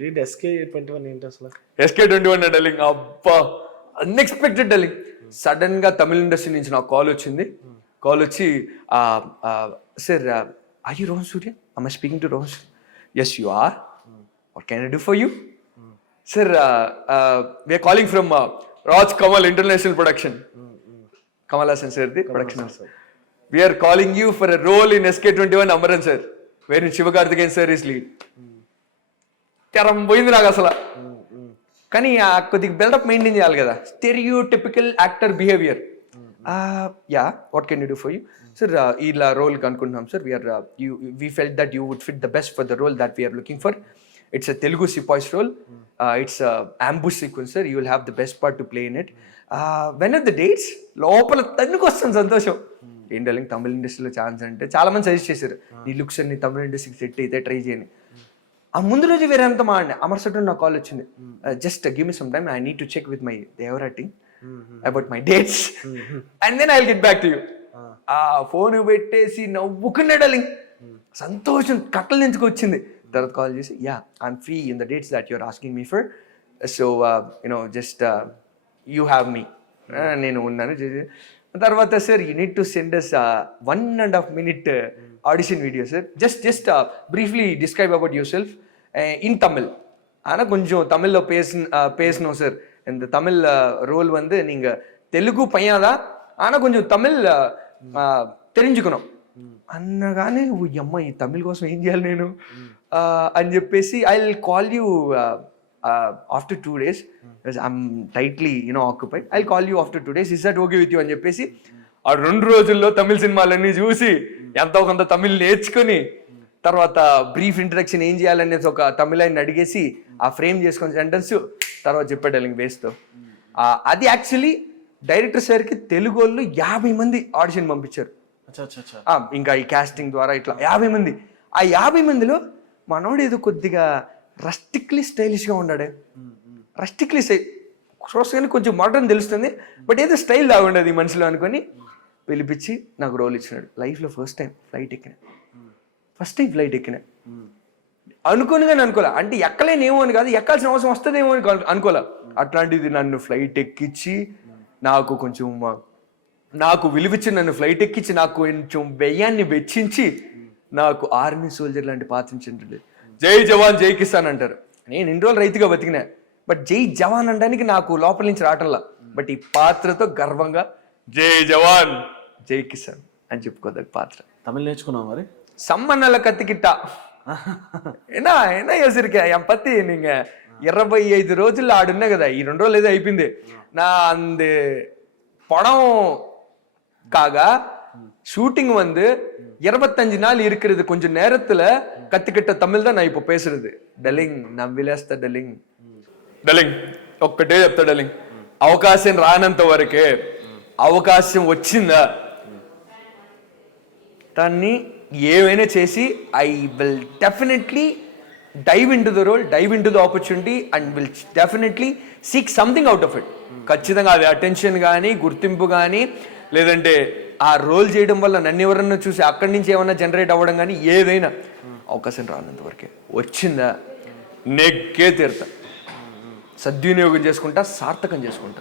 Breed SK21 ఏంటి అసలు? SK21 darling, అబ్బా అన్ఎక్స్పెక్టెడ్ డార్లింగ్. సడన్ గా తమిళ ఇండస్ట్రీ నుంచి నాకు కాల్ వచ్చింది. కాల్ వచ్చి, sir are you Rohan Surya? am I speaking to Rohan Surya? Yes you are. What can I do for you? Sir, we are calling from Raj Kamal International Production. Kamal Hassan sir the production house. We are calling you for a role in SK21 Amaran sir, wherein Sivakarthikeyan sir is lead. తెరం పోయింది నాకు అసలు. కానీ కొద్దిగా buildup maintain చేయాలి కదా, stereotypical actor behaviour. Yeah what can you do for you sir? ఇలా role అనుకుంటున్నాం sir. We felt that you would fit the best for the role that we're looking for. It's a Telugu sepoys role. It's ambush sequence sir. You will have the best part to play in it. When are the dates లోపల తన్నుకు వస్తుంది సంతోషం. ఏం darling తమిళ ఇండస్ట్రీలో chance అంటే చాలా మంది suggest చేశారు, నీ లుక్స్ అన్ని తమిళ ఇండస్ట్రీకి సెట్ అయితే ట్రై చేయని. ఆ ముందు రోజు వేరే అంత మాడినా అమర్ సటన్ నాకు కాల్ వచ్చింది, just give me some time, I need to check with my Devara team about my dates and then I will get back to you. ఆ ఫోన్ పెట్టేసి నవ్వుకున్నాడు డార్లింగ్, సంతోషం కట్టల నుంచి వచ్చింది. తర్వాత కాల్ చేసి, yeah I'm free in the dates that you're asking me for, so you know just you have me. నేను ఉన్నాను. తర్వాత sir you need to send us 1.5 minute audition video sir. Just briefly describe about yourself in Tamil. ஆனால் கொஞ்சம் தமிழில் பேசணும் sir. இந்த Tamil role வந்து நீங்கள் తెలుగు పయ్యాదా, ஆனால் కొంచెం தமிழ் தெரிஞ்சுக்கணும் అన్నగానే అమ్మ ఈ తమిళ్ కోసం ఏం చేయాలి నేను అని చెప్పేసి, I will call you after 2 days I'm tightly occupied. I call you after 2 days, is that okay with you అని చెప్పేసి ఆ 2 రోజుల్లో తమిళ సినిమాలన్నీ చూసి ఎంతో కొంత తమిళ్ నేర్చుకుని, తర్వాత బ్రీఫ్ ఇంట్రడక్షన్ ఏం చేయాలనేది ఒక తమిళాన్ని అడిగేసి ఆ ఫ్రేమ్ చేసుకుని సెంటెన్స్ తర్వాత చెప్పాడు డార్లింగ్ వేస్తో. అది యాక్చువల్లీ డైరెక్టర్ సార్కి తెలుగు వాళ్ళు 50 మంది ఆడిషన్ పంపించారు. ఇంకా ఈ కాస్టింగ్ ద్వారా ఇట్లా 50 మంది. ఆ 50 మందిలో మనోడు ఏదో కొద్దిగా రస్టిక్లీ స్టైలిష్గా ఉన్నాడే. రస్టిక్లీ చూస్తేనే కొంచెం మోడర్న్ తెలుస్తుంది, బట్ ఏదో స్టైల్ లాగుండదు ఈ మనిషిలో అనుకొని పిలిపించి నాకు రోల్ ఇచ్చినాడు. లైఫ్లో ఫస్ట్ టైం ఫ్లైట్ ఎక్కినా. అనుకోనిగానే అనుకోలే, అంటే ఎక్కలేనేమో అని కాదు, ఎక్కాల్సిన అవసరం వస్తుందేమో అని అనుకోలే. అట్లాంటిది నన్ను ఫ్లైట్ ఎక్కించి నాకు విలువిచ్చి నన్ను ఫ్లైట్ ఎక్కించి నాకు కొంచెం వ్యయాన్ని వెచ్చించి నాకు ఆర్మీ సోల్జర్ లాంటి పాత్రించండి. జై జవాన్ జై కిసాన్ అంటారు. నేను ఇన్ని రోజులు రైతుగా బతికినా, బట్ జై జవాన్ అనడానికి నాకు లోపల నుంచి రావటంలా. బట్ ఈ పాత్రతో గర్వంగా జై జవాన్ జై కిసాన్ అని చెప్పుకోదగ్గ పాత్ర. తమిళ్ నేర్చుకున్నావు మరి? సమ్మన్నల కత్తికిట్టా ఏనా యోసిరికా ఎన్ పత్తి நீங்க 25 రోజుల్లో ఆడున్నా కదా, ఈ 2 రోజులు ఏదో అయిపోయింది. நான் அந்த படம் ஷூட்டிங் வந்து 25 நாள் இருக்கிறது, கொஞ்சம் நேரத்துல கத்துக்கிட்ட தமிழ் தான் நான் இப்போ பேசுறது. డలింగ్ నవ్విలేస్తా డలింగ్ ఒక్కటే చెప్తా డలింగ్, అవకాశం రానంత వరకే. అవకాశం వచ్చిందా దాన్ని ఏమైనా చేసి I will definitely dive into the role, dive into the opportunity and will definitely seek something out of it. ఖచ్చితంగా అది అటెన్షన్ కానీ గుర్తింపు కానీ, లేదంటే ఆ రోల్ చేయడం వల్ల నన్ను ఎవరన్నా చూసి అక్కడి నుంచి ఏమన్నా జనరేట్ అవ్వడం కానీ, ఏదైనా అవకాశం రానంత వరకే. వచ్చిందా నెగ్గే తీరుతా, సద్వినియోగం చేసుకుంటా, సార్థకం చేసుకుంటా.